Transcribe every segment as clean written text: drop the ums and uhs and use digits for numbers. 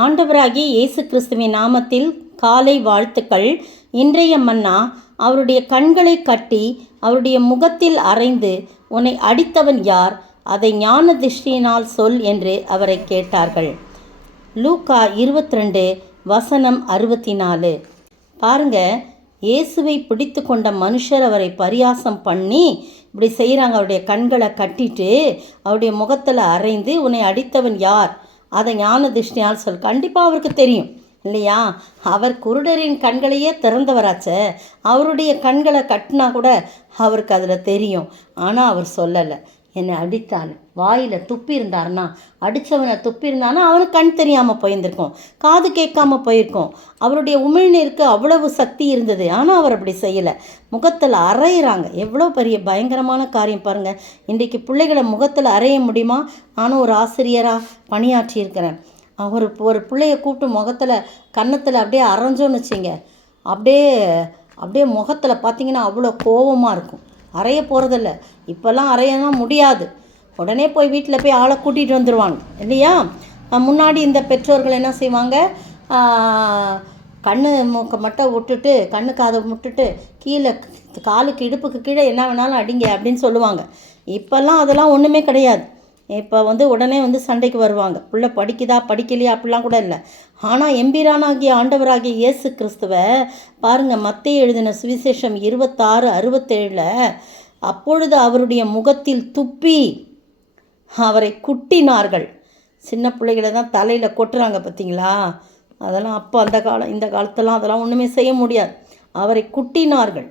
ஆண்டவராகிய இயேசு கிறிஸ்துவின் நாமத்தில் காலை வாழ்த்துக்கள். இன்றைய மன்னா, அவருடைய கண்களை கட்டி அவருடைய முகத்தில் அறைந்து, உன்னை அடித்தவன் யார்? அதை ஞான திருஷ்டியினால் சொல் என்று அவரை கேட்டார்கள். லூக்கா 22 வசனம் 64. பாருங்க, இயேசுவை பிடித்து கொண்ட மனுஷர் அவரை பரியாசம் பண்ணி இப்படி செய்கிறாங்க. அவருடைய கண்களை கட்டிட்டு அவருடைய முகத்தில் அறைந்து, உன்னை அடித்தவன் யார்? அதை ஞான திருஷ்டியால் சொல். கண்டிப்பாக அவருக்கு தெரியும் இல்லையா? அவர் குருடரின் கண்களையே திறந்தவராச்சே. அவருடைய கண்களை கட்டினா கூட அவருக்கு அதில் தெரியும். ஆனால் அவர் சொல்லலை. என்னை அடித்தான், வாயில் துப்பி இருந்தார்னா, அடித்தவனை துப்பி இருந்தானா அவனுக்கு கண் தெரியாமல் போயிருந்திருக்கும், காது கேட்காமல் போயிருக்கும். அவருடைய உமிழ்நீருக்கு அவ்வளவு சக்தி இருந்தது. ஆனால் அவர் அப்படி செய்யலை. முகத்தில் அரைகிறாங்க. எவ்வளோ பெரிய பயங்கரமான காரியம் பாருங்கள். இன்றைக்கு பிள்ளைகளை முகத்தில் அரைய முடியுமா? நானும் ஒரு ஆசிரியராக பணியாற்றியிருக்கிறேன். ஒரு பிள்ளைய கூப்பிட்டு முகத்தில் கன்னத்தில் அப்படியே அரைஞ்சோன்னு வச்சிங்க, அப்படியே முகத்தில் பார்த்திங்கன்னா அவ்வளோ கோபமாக இருக்கும். அறைய போகிறதில்ல. இப்போல்லாம் அறையலாம் முடியாது. உடனே போய் வீட்டில் போய் ஆளை கூட்டிகிட்டு வந்துடுவாங்க இல்லையா? முன்னாடி இந்த பெற்றோர்கள் என்ன செய்வாங்க? கண்ணு மூக்கை மட்டும் விட்டுட்டு, கண்ணு காதை விட்டுட்டு, கீழே காலுக்கு இடுப்புக்கு கீழே என்ன வேணாலும் அடிங்க அப்படின்னு சொல்லுவாங்க. இப்போல்லாம் அதெல்லாம் ஒன்றுமே கிடையாது. இப்போ உடனே சண்டைக்கு வருவாங்க. பிள்ளை படிக்குதா படிக்கலையா அப்படிலாம் கூட இல்லை. ஆனால் எம்பிரானாகிய ஆண்டவராகிய இயேசு கிறிஸ்துவை பாருங்கள், மத்தேயு எழுதின சுவிசேஷம் 26:67. அப்பொழுது அவருடைய முகத்தில் துப்பி அவரை குட்டினார்கள். சின்ன பிள்ளைகளை தான் தலையில் கொட்டுறாங்க பார்த்தீங்களா? அதெல்லாம் அப்போ இந்த காலத்தெல்லாம் அதெல்லாம் ஒன்றுமே செய்ய முடியாது. அவரை குட்டினார்கள்.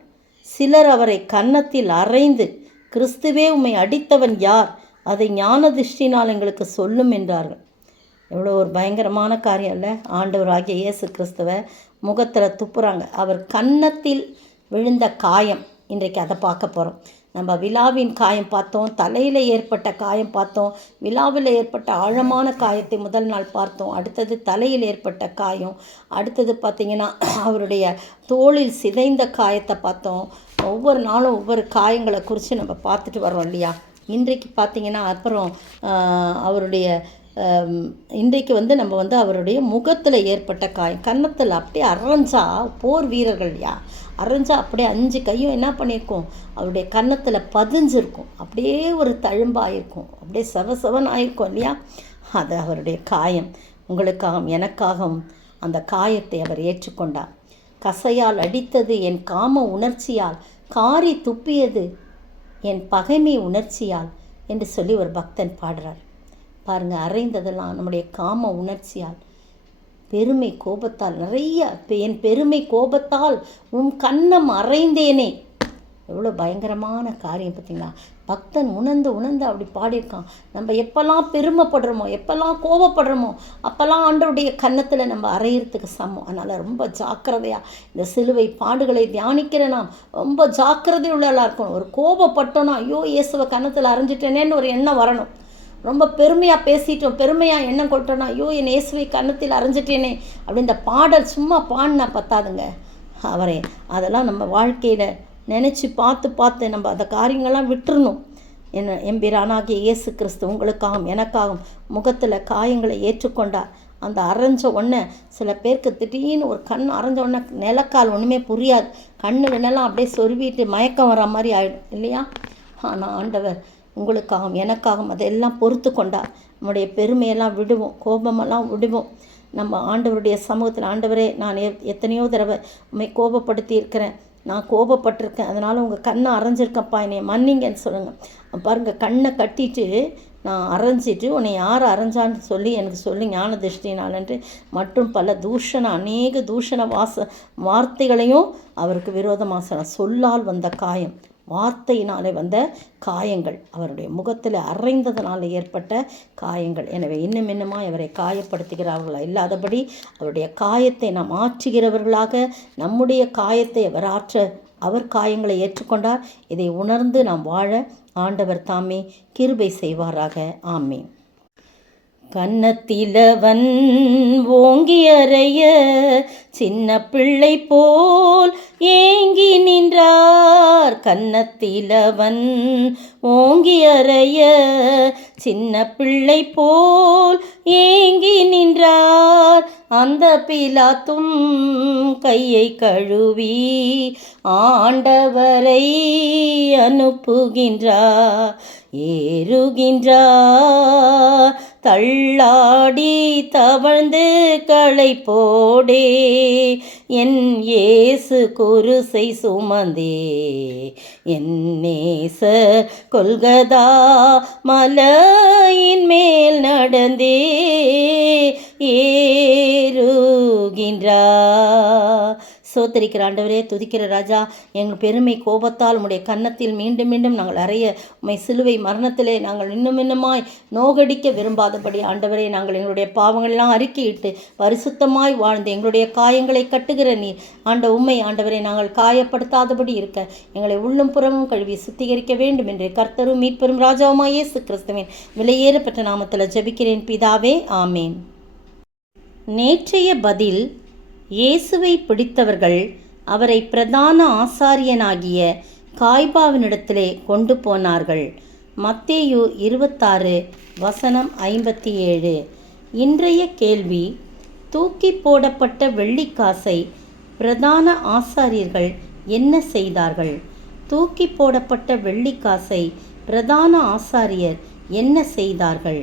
சிலர் அவரை கன்னத்தில் அறைந்து, கிறிஸ்துவே உம்மை அடித்தவன் யார்? அதை ஞான திருஷ்டினால் எங்களுக்கு சொல்லும் என்றார்கள். எவ்வளோ ஒரு பயங்கரமான காரியம் இல்லை? ஆண்டவராகிய இயேசு கிறிஸ்துவை முகத்தில் துப்புறாங்க. அவர் கன்னத்தில் விழுந்த காயம், இன்றைக்கு அதை பார்க்க போகிறோம். நம்ம விழாவின் காயம் பார்த்தோம், தலையில் ஏற்பட்ட காயம் பார்த்தோம், விழாவில் ஏற்பட்ட ஆழமான காயத்தை முதல் நாள் பார்த்தோம். அடுத்தது தலையில் ஏற்பட்ட காயம், அடுத்தது பார்த்திங்கன்னா அவருடைய தோளில் சிதைந்த காயத்தை பார்த்தோம். ஒவ்வொரு நாளும் ஒவ்வொரு காயங்களை குறித்து நம்ம பார்த்துட்டு வரோம் இல்லையா? இன்றைக்கு பார்த்திங்கன்னா அப்புறம் அவருடைய இன்றைக்கு நம்ம அவருடைய முகத்தில் ஏற்பட்ட காயம், கன்னத்தில் அப்படியே அரைஞ்சா, போர் வீரர்கள் அரைஞ்சா அப்படியே 5 கையும் என்ன பண்ணியிருக்கோம்? அவருடைய கன்னத்தில் பதிஞ்சிருக்கும். அப்படியே ஒரு தழும்பாயிருக்கும், அப்படியே செவன் ஆயிருக்கும் இல்லையா? அது அவருடைய காயம். உங்களுக்காகவும் எனக்காகவும் அந்த காயத்தை அவர் ஏற்றுக்கொண்டார். கசையால் அடித்தது என் காம உணர்ச்சியால், காரி துப்பியது என் பகைமை உணர்ச்சியால் என்று சொல்லி ஒரு பக்தன் பாடுறார். பாருங்கள், அறைந்ததெல்லாம் நம்முடைய காம உணர்ச்சியால், பெருமை கோபத்தால். நிறைய என் பெருமை கோபத்தால் உன் கன்னம் அறைந்தேனே. எவ்வளோ பயங்கரமான காரியம் பார்த்தீங்களா? பக்தன் உணர்ந்து அப்படி பாடியிருக்கான். நம்ம எப்போல்லாம் பெருமைப்படுறோமோ, எப்போல்லாம் கோபப்படுறோமோ, அப்போல்லாம் ஆண்டவருடைய கன்னத்தில் நம்ம அறையிறதுக்கு சமம். அதனால் ரொம்ப ஜாக்கிரதையாக இந்த சிலுவை பாடுகளை தியானிக்கிற நாம் ரொம்ப ஜாக்கிரதை உள்ளவர்களாக இருக்கணும். ஒரு கோபப்பட்டோன்னா, ஐயோ இயேசுவை கன்னத்தில் அரைஞ்சிட்டேனேன்னு ஒரு எண்ணம் வரணும். ரொம்ப பெருமையாக பேசிட்டோம், பெருமையாக எண்ணம் கொட்டோன்னா, ஐயோ என் இயேசுவை கன்னத்தில் அரைஞ்சிட்டேனே அப்படி இந்த பாடல் சும்மா பாடினா பத்தாதுங்க. அவரே அதெல்லாம் நம்ம வாழ்க்கையில் நினச்சி பார்த்து நம்ம அந்த காரியங்கள்லாம் விட்டுறணும். எம்பிரானாகிய இயேசு கிறிஸ்து உங்களுக்காகவும் எனக்காகவும் முகத்தில் காயங்களை ஏற்றுக்கொண்டார். அந்த அரைஞ்ச உடனே சில பேருக்கு திடீர்னு ஒரு கண் அரைஞ்ச உடனே நிலக்கால் ஒன்றுமே புரியாது. கண்ணு வேணெல்லாம் அப்படியே சொருவிட்டு மயக்கம் வர மாதிரி ஆகிடும் இல்லையா? ஆனால் ஆண்டவர் உங்களுக்காகவும் எனக்காகவும் அதெல்லாம் பொறுத்து கொண்டார். நம்முடைய பெருமையெல்லாம் விடுவோம், கோபமெல்லாம் விடுவோம். நம்ம ஆண்டவருடைய சமூகத்தில், ஆண்டவரே நான் எத்தனையோ தடவை உண்மை கோபப்படுத்தி இருக்கிறேன், நான் கோபப்பட்டிருக்கேன், அதனால் உங்கள் கண்ணை அரைஞ்சிருக்கப்பா, என்னை மன்னிங்கன்னு சொல்லுங்கள். பாருங்கள், கண்ணை கட்டிட்டு நான் அரைஞ்சிட்டு உன்னை யார் அரைஞ்சான்னு சொல்லி எனக்கு சொல்லி ஞான திருஷ்டினாலன்று மற்றும் பல அநேக தூஷண வார்த்தைகளையும் அவருக்கு விரோதமாக சொல்லால் வந்த காயம், வார்த்தையினாலே வந்த காயங்கள், அவருடைய முகத்தில் அறைந்ததனால் ஏற்பட்ட காயங்கள். எனவே இன்னுமாய் அவரை காயப்படுத்துகிறார்களா இல்லாதபடி அவருடைய காயத்தை நாம் ஆற்றுகிறவர்களாக, நம்முடைய காயத்தை அவர் காயங்களை ஏற்றுக்கொண்டார். இதை உணர்ந்து நாம் வாழ ஆண்டவர் தாமே கிருபை செய்வாராக. ஆமென். கன்னத்திலவன் ஓங்கி அறைய சின்ன பிள்ளை போல் ஏங்கி நின்றார். கன்னத்திலவன் ஓங்கி அறைய சின்ன பிள்ளை போல் ஏங்கி நின்றார். அந்த பிலாத்தும் கையை கழுவி ஆண்டவரை அனுப்புகின்றார். ஏறுகின்றார் தள்ளாடி தவழ்ந்து களை போடே, என் இயேசு குருசை சுமந்தே, என் நேச கொல்கதா மலையின் மேல் நடந்தே ஏறுகின்றார். சோத்தரிக்கிற ஆண்டவரே, துதிக்கிற ராஜா, எங்கள் பெருமை கோபத்தால் உம்முடைய கன்னத்தில் மீண்டும் மீண்டும் நாங்கள் அறைய உம்மை சிலுவை மரணத்திலே நாங்கள் இன்னுமாய் நோகடிக்க விரும்பாதபடி ஆண்டவரே, நாங்கள் எங்களுடைய பாவங்களெல்லாம் அறிக்கையிட்டு பரிசுத்தமாய் வாழ்ந்து எங்களுடைய காயங்களை கட்டுகிற நீர் உம்மை ஆண்டவரை நாங்கள் காயப்படுத்தாதபடி இருக்க எங்களை உள்ளும் புறமும் கழுவி சுத்திகரிக்க வேண்டும் என்று கர்த்தரும் மீட்பெரும் ராஜாவுமாய் இயேசு கிறிஸ்துவின் விலையேறப்பட்ட நாமத்தில் ஜெபிக்கிறேன் பிதாவே, ஆமேன். நேற்றைய பதில்: இயேசுவை பிடித்தவர்கள் அவரை பிரதான ஆசாரியனாகிய காய்பாவினிடத்திலே கொண்டு போனார்கள். மத்தேயு 26:57. இன்றைய கேள்வி: தூக்கி போடப்பட்ட வெள்ளிக்காசை பிரதான ஆசாரியர்கள் என்ன செய்தார்கள்? தூக்கி போடப்பட்ட வெள்ளிக்காசை பிரதான ஆசாரியர் என்ன செய்தார்கள்?